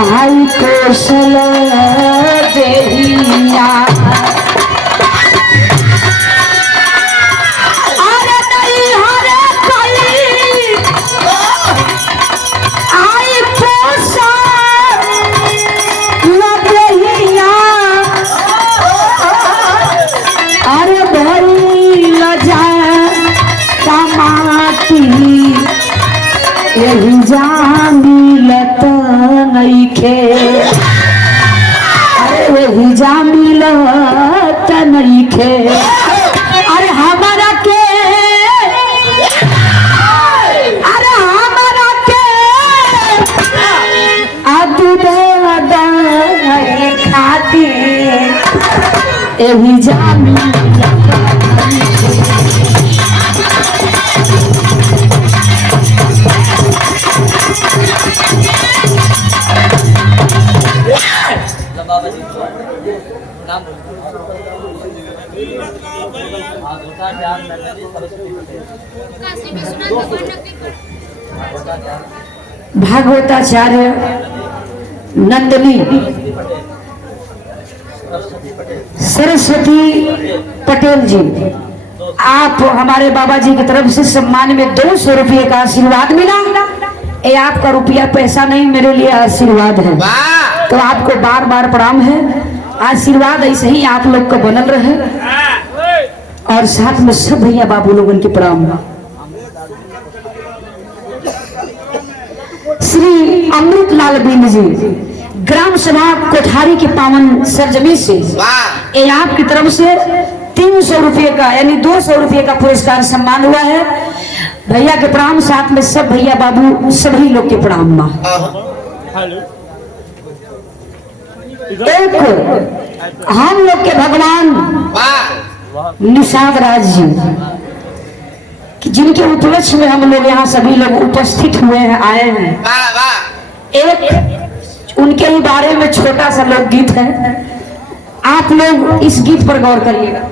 आई कौशल देहिया अरे नहीं हरे कोई आई कौशल देहिया अरे भरी लजा तमाती यही जामिलत नइखे अरे यही जामिलत नइखे अरे हमारा के अरे हमारा के आदू देवदा खाती यही जामिलत भागवताचार्य नंदनी सरस्वती पटेल जी, आप हमारे बाबा जी की तरफ से सम्मान में 200 रुपये का आशीर्वाद मिला। ये आपका रुपया पैसा नहीं, मेरे लिए आशीर्वाद है, तो आपको बार बार प्रणाम है। आशीर्वाद ऐसे ही आप लोग का बनल रहे और साथ में सब भैया बाबू लोगों के प्रणाम। श्री अमृतलाल बिंद जी, ग्राम सभा कोठारी के पावन सरजमी से ये आपकी तरफ से 300 रुपये का यानी 200 रुपये का पुरस्कार सम्मान हुआ है। भैया के प्रणाम, साथ में सब भैया बाबू सभी लोग के प्रणाम। एक हम लोग के भगवान निषाद राज जी, जिनके उपलक्ष्य में हम लोग यहाँ सभी लोग उपस्थित हुए हैं, आए हैं। एक उनके ही बारे में छोटा सा लोकगीत है, आप लोग इस गीत पर गौर करिएगा।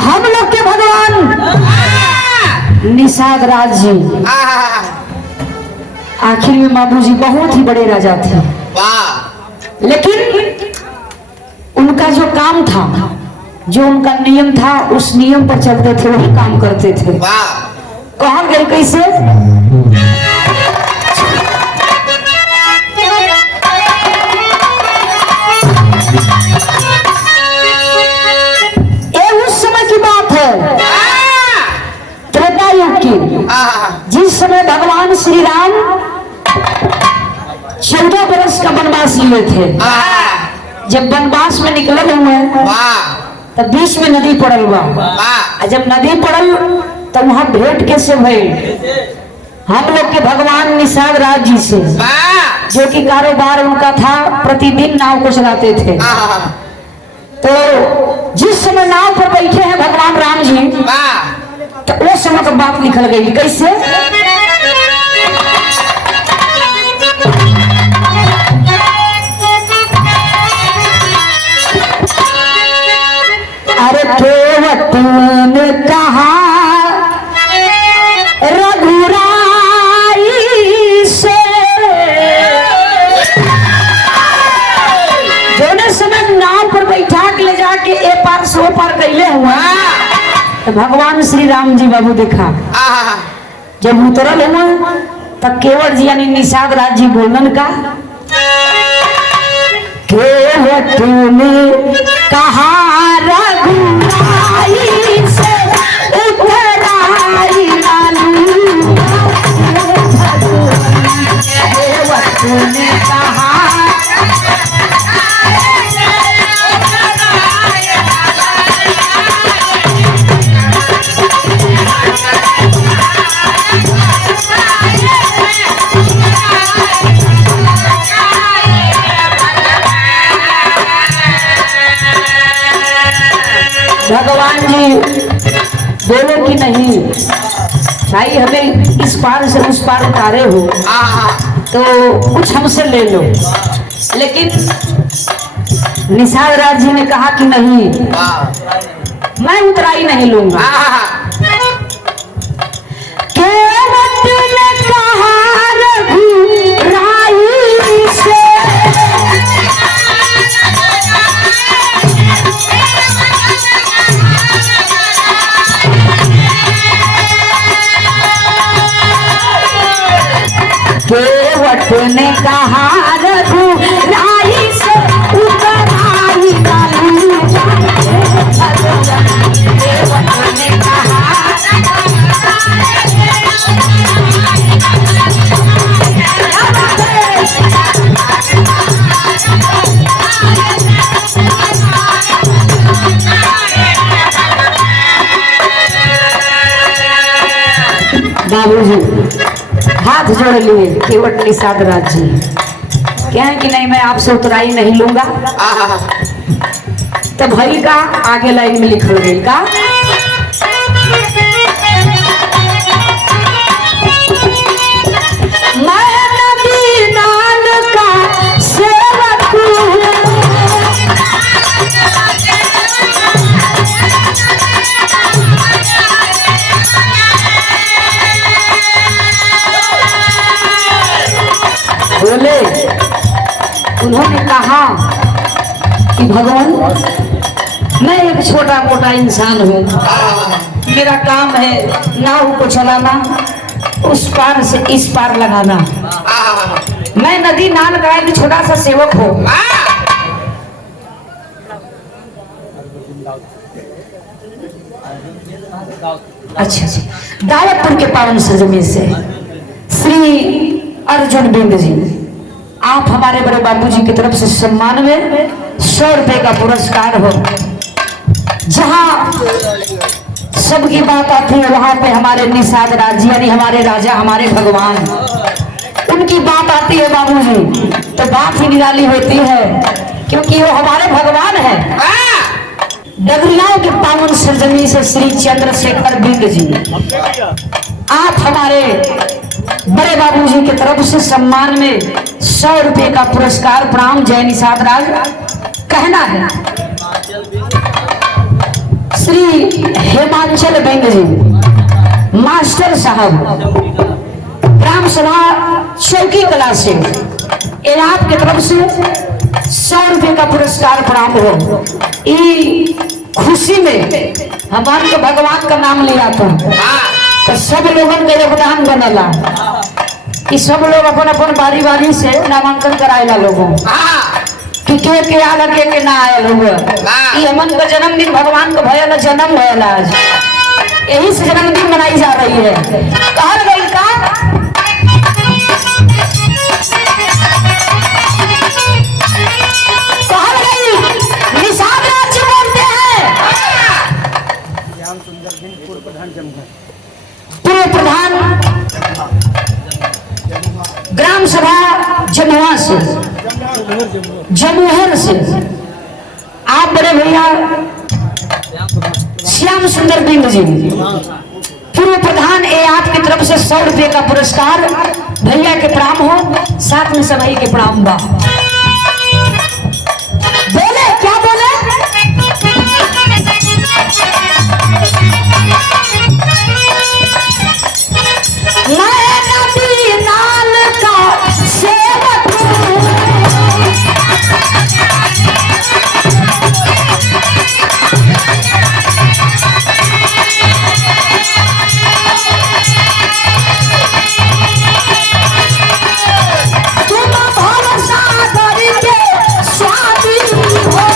हम लोग के भगवान निषाद राज जी, आखिर में बाबू जी बहुत ही बड़े राजा थे, लेकिन उनका जो काम था, जो उनका नियम था, उस नियम पर चलते थे, वही काम करते थे। कहा गए कैसे? जिस समय भगवान श्री राम 14 वर्ष का वनवास लिए थे, जब वनवास में निकले हुए तब बीच में नदी पड़ल बा। जब नदी पड़ल तब वहां भेंट कैसे भइल हम लोग के भगवान निषाद राज जी से, जो कि कारोबार उनका था, प्रतिदिन नाव को चलाते थे। तो जिस समय नाव पर बैठे हैं भगवान राम जी, तो उस समय का बात निकल गई। कैसे? अरे केवट ने कहा रघुराई से, जो समय नाव पर बैठा के ले जाके ए पार से ओ पार कैले हुआ, तो भगवान श्री राम जी बाबू देखा, जब उतरल हुआ तब केवट जी यानी निषाद राज जी बोलन का, केवट ने कहा रघुराई से उतराई लालू, केवट ने कहा भगवान जी बोलो कि नहीं भाई, हमें इस पार से उस पार उतारे हो, तो कुछ हमसे ले लो। लेकिन निषाद राज जी ने कहा कि नहीं, मैं उतराई नहीं लूंगा। केवट ने कहा रघुराई से, केवट ने कहा रघुराई से उतराई नहीं जाए। केवट ने कहा बाबूजी हाथ जोड़ लिए केवट निषाद राज जी, क्या है कि नहीं मैं आपसे उतराई नहीं लूंगा। तो भाई का आगे लाइन में लिखल गई का, मैं नदी नान का सेवक बोले। उन्होंने कहा कि भगवान मैं एक छोटा मोटा इंसान हूँ, मेरा काम है नाव को चलाना, उस पार से इस पार लगाना। मैं नदी नान का एक छोटा सा सेवक हूँ। अच्छा जी, दावतपुर के पावन सजमे से श्री अर्जुन बिंद जी, आप हमारे बड़े बाबूजी की तरफ से सम्मान में 100 रुपए का पुरस्कार हो। जहां सबकी बात आती है वहां पे हमारे निषाद राज यानी हमारे राजा, हमारे भगवान, उनकी बात आती है बाबूजी तो बात ही निराली होती है, क्योंकि वो हमारे भगवान है। डगरियाओं के पावन सरजमी से श्री चंद्रशेखर बिंद जी, आप हमारे बड़े बाबूजी की तरफ से सम्मान में 100 रुपए का पुरस्कार प्रणाम। जय निषाद राज कहना है। श्री हेमांचल बिंद जी मास्टर साहब, ग्राम सभा चौकी कला से ये आपके तरफ से 100 रुपए का पुरस्कार प्रणाम हो। खुशी में हमारे भगवान का नाम लिया तो सब लोगन के योगदान बनला कि सब लोग अपन अपन बारी बारी से नामांकन कराएला लोगों कि के आला के ना आया लोग। हमन का जन्मदिन भगवान का भयल जन्म भयल आज, यही से जन्मदिन मनाई जा रही है। कहल गई का निषाद राज जी बोलते हैं, पूर्व प्रधान ग्राम सभा जमुआ से, जमुहर से आप बड़े भैया श्याम सुंदर बिंद जी, पूर्व प्रधान, ए आपकी तरफ से 100 रुपए का पुरस्कार भैया के प्रणाम हो, साथ में सभी के प्रणाम बा। बोले क्या बोले, मैं नदी नाल का सेवक तुम भरोसा करके स्वामी हो।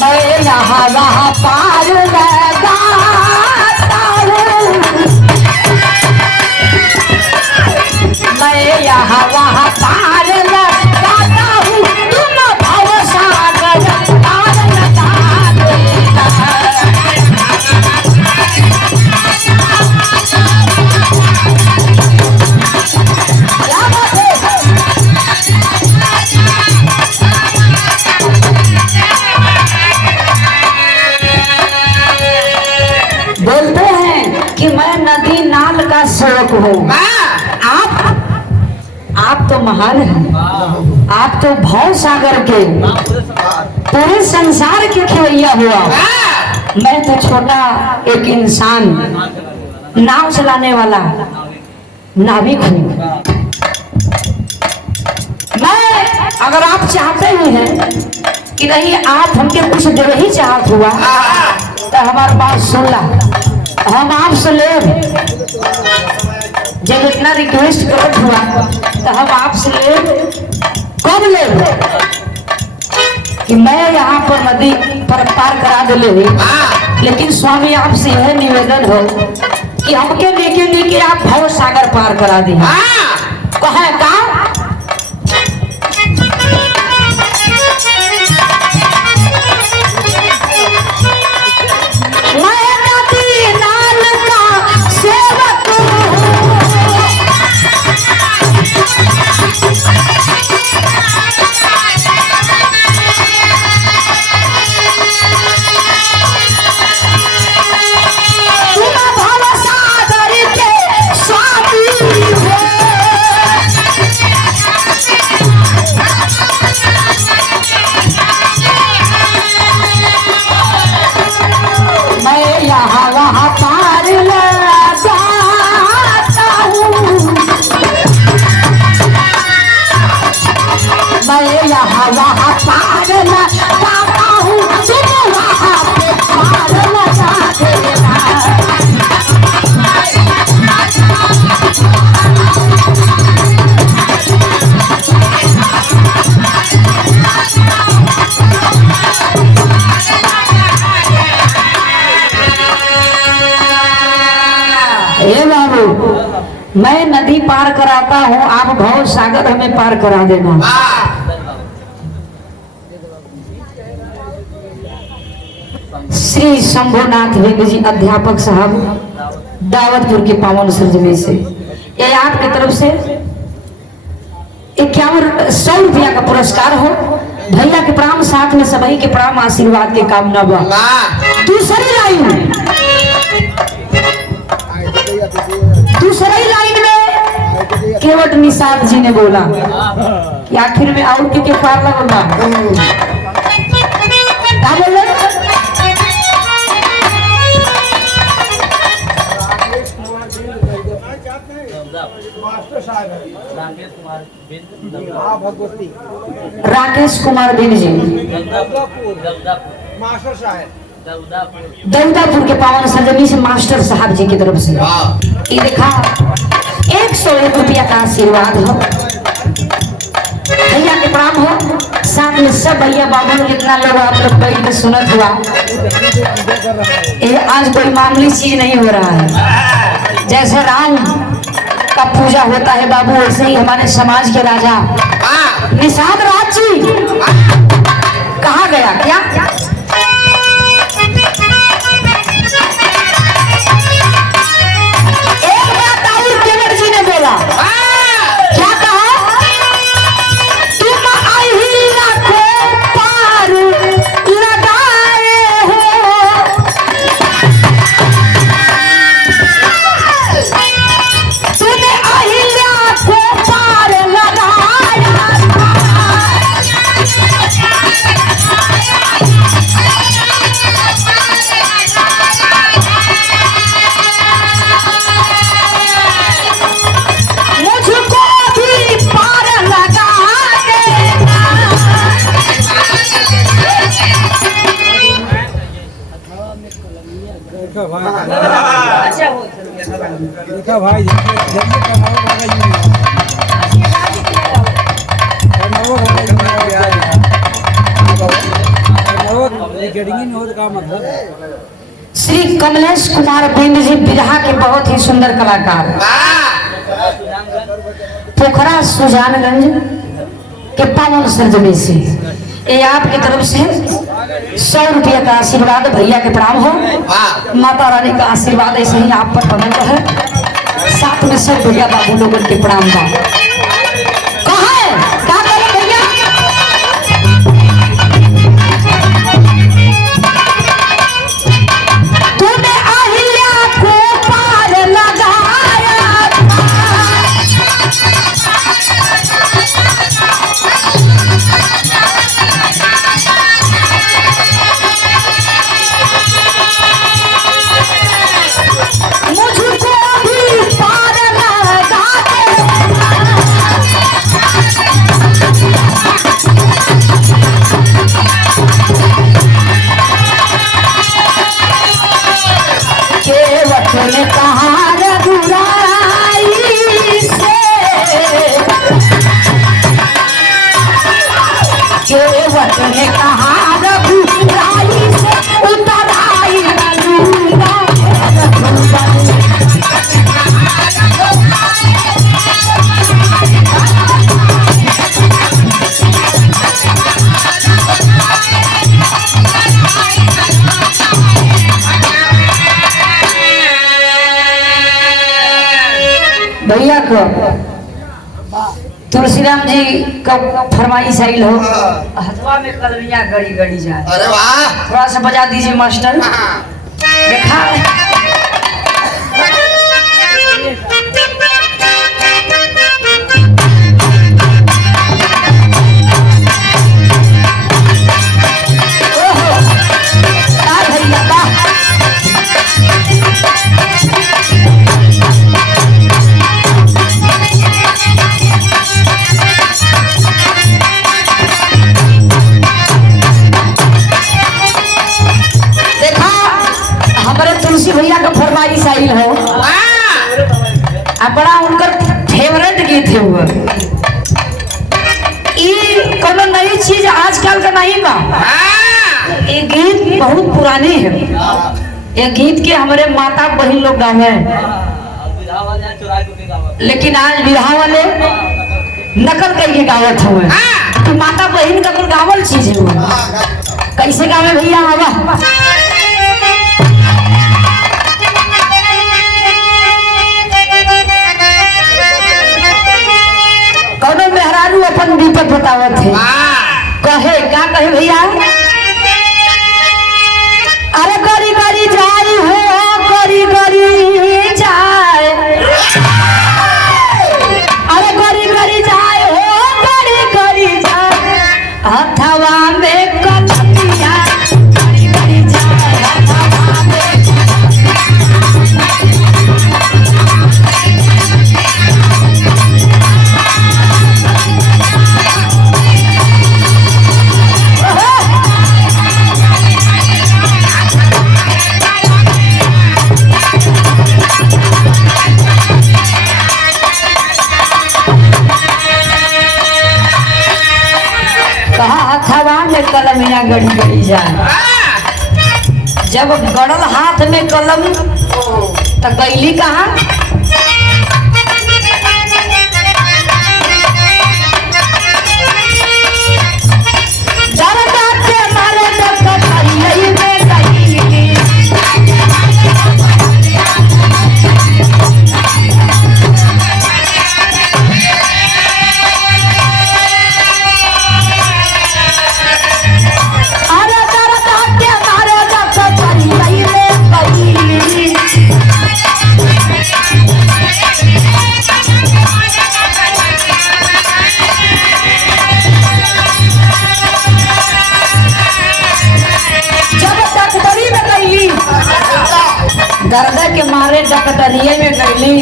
मैं यहाँ वहाँ पार लगाता हूँ, मैं यहाँ वहाँ पार लगाता हूँ, तुम भरोसा कर पार लगा देना। क्या बात है? सेवक हो। आप तो महान हैं, आप तो भव सागर के पूरे संसार के खेवैया हुआ। मैं तो छोटा एक इंसान, नाव चलाने वाला नाविक हूँ। मैं अगर आप चाहते ही हैं कि नहीं आप हमके कुछ देवे ही चाहत हुआ तो हमारी बात सुन ला, हम आपसे ले जब इतना रिक्वेस्ट करत हुआ तो हम आपसे ले कब ले कि मैं यहाँ पर नदी पर पार करा दे, लेकिन स्वामी आपसे यह निवेदन हो कि हमके लेके लेके आप भव सागर पार करा दी। कहे का मैं नदी पार कराता हूँ, आप भव सागर हमें पार करा देना। श्री शंभुनाथ वेद जी अध्यापक साहब दावतपुर के पावन सरजमी से ये आपकी तरफ से 5100 रुपया का पुरस्कार हो। भैया के प्रणाम, साथ में सभी के प्रणाम, आशीर्वाद के कामना बा। दूसरी लाइन में केवट निषाद जी ने बोला कि आखिर में और के पार लगा क्या बोल रहे? राकेश कुमार बिन जी दौदापुर के पावन सरजमी से मास्टर साहब जी की तरफ से ये देखा 101 रुपया का आशीर्वाद हो। भैया के प्रणाम हो, साथ में सब भैया बाबू जितना लोग आप लोग बैठ के सुनत हुआ। ये आज कोई मामूली चीज नहीं हो रहा है। जैसे राम का पूजा होता है बाबू, वैसे ही हमारे समाज के राजा निषाद राज जी कहा गया क्या? क्या कहा? तुम अहिल्या को पार लगाए हो, तूने अहिल्या को पार लगाया। देखा भाई श्री कमलेश कुमार बिंद जी बिरहा के बहुत ही सुंदर कलाकार, पोखरा सुजानगंज के पावन सरजमी से ये आपकी तरफ से 100 रुपया का आशीर्वाद। भैया के प्रणाम हो, माता रानी का आशीर्वाद ऐसे ही आप पर बना है। साथ में सब भैया बाबू लोगों के प्रणाम बा। तूने अहिल्या को पार लगाया भैया को तुलसीराम जी का फरमाइश आई हो हथवा में कलरिया गड़ी गड़ी जाए। अरे वाह, थोड़ा सा बजा दीजिए मास्टर। देखा भैया का फरमाइश आई हो बड़ा उनकर फेवरेट गीत है वो। ये कोनो नई चीज आजकल का नहीं बा, ये गीत बहुत पुराने है। ये गीत के हमारे माता बहन लोग गावे, लेकिन आज विवाह वाले नकल करके गावत हुए। तो माता बहन का तो गावल चीज है वो। कैसे गावे भैया? आवा कौनो मेहरारू अपन दीपक बतावत है। कहे का कहे भैया? अरे गरी गरी जाई हो, गरी गरी जाए, अरे गरी गरी जाए हो, गरी गरी जाए, हथवा में कलमिया गरी गरी जाए, हथवा में हथवा में कलमिया गड़ी गड़ी जाए। जब गड़ल हाथ में कलम तो गईली कहाँ? दर्द के मारे डॉक्टरिया में गईली।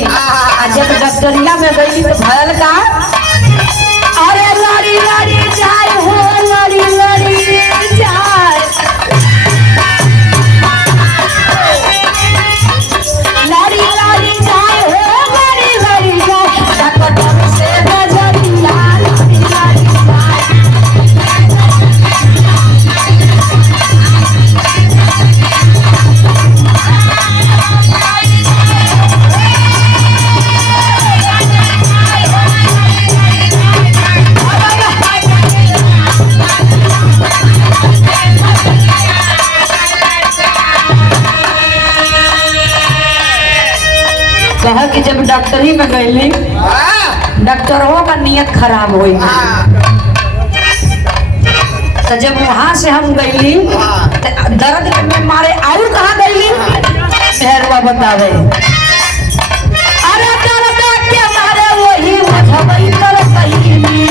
जब डॉक्टरिया में गईली तो भयल का? अरे लड़ी लड़ी जाए हो, लड़ी लड़ी जाए, लड़ी लड़ी जाए हो, लड़ी लड़ी जाए, डॉक्टर से नजरिया लड़ी लड़ी जाए। कहा कि जब डॉक्टरी में गईली, डॉक्टरों का नियत खराब हुई। तो जब वहां से हम गईली दर्द में मारे और कहाँ गईली? मेहरवा बतावे। अरे दर्द के मारे वही मधुबई तरफ गईली।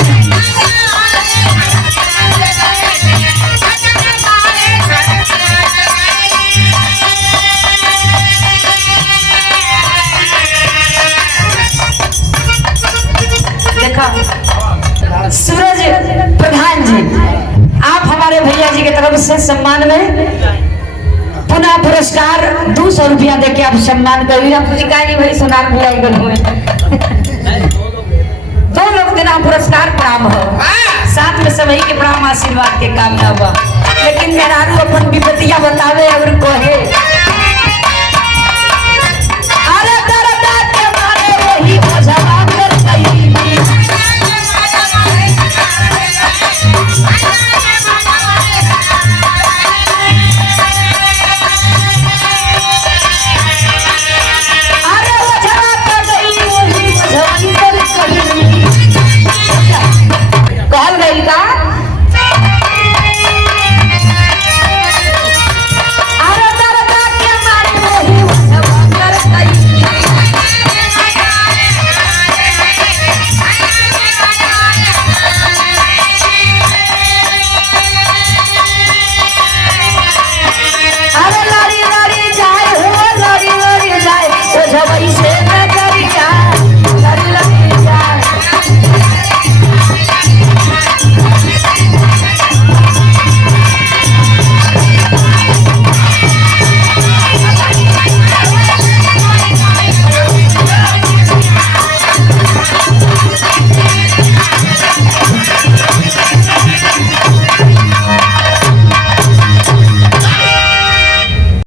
सूरज प्रधान जी, आप हमारे भैया जी की तरफ से सम्मान में पुनः पुरस्कार 200 रुपया देके आप सम्मान करिए। आप तुझे कहा नहीं भाई सोनार बुलाई कर हुए 2 लोग देना पुरस्कार प्रणाम हो, साथ में सभी के प्रणाम आशीर्वाद के कामना हुआ।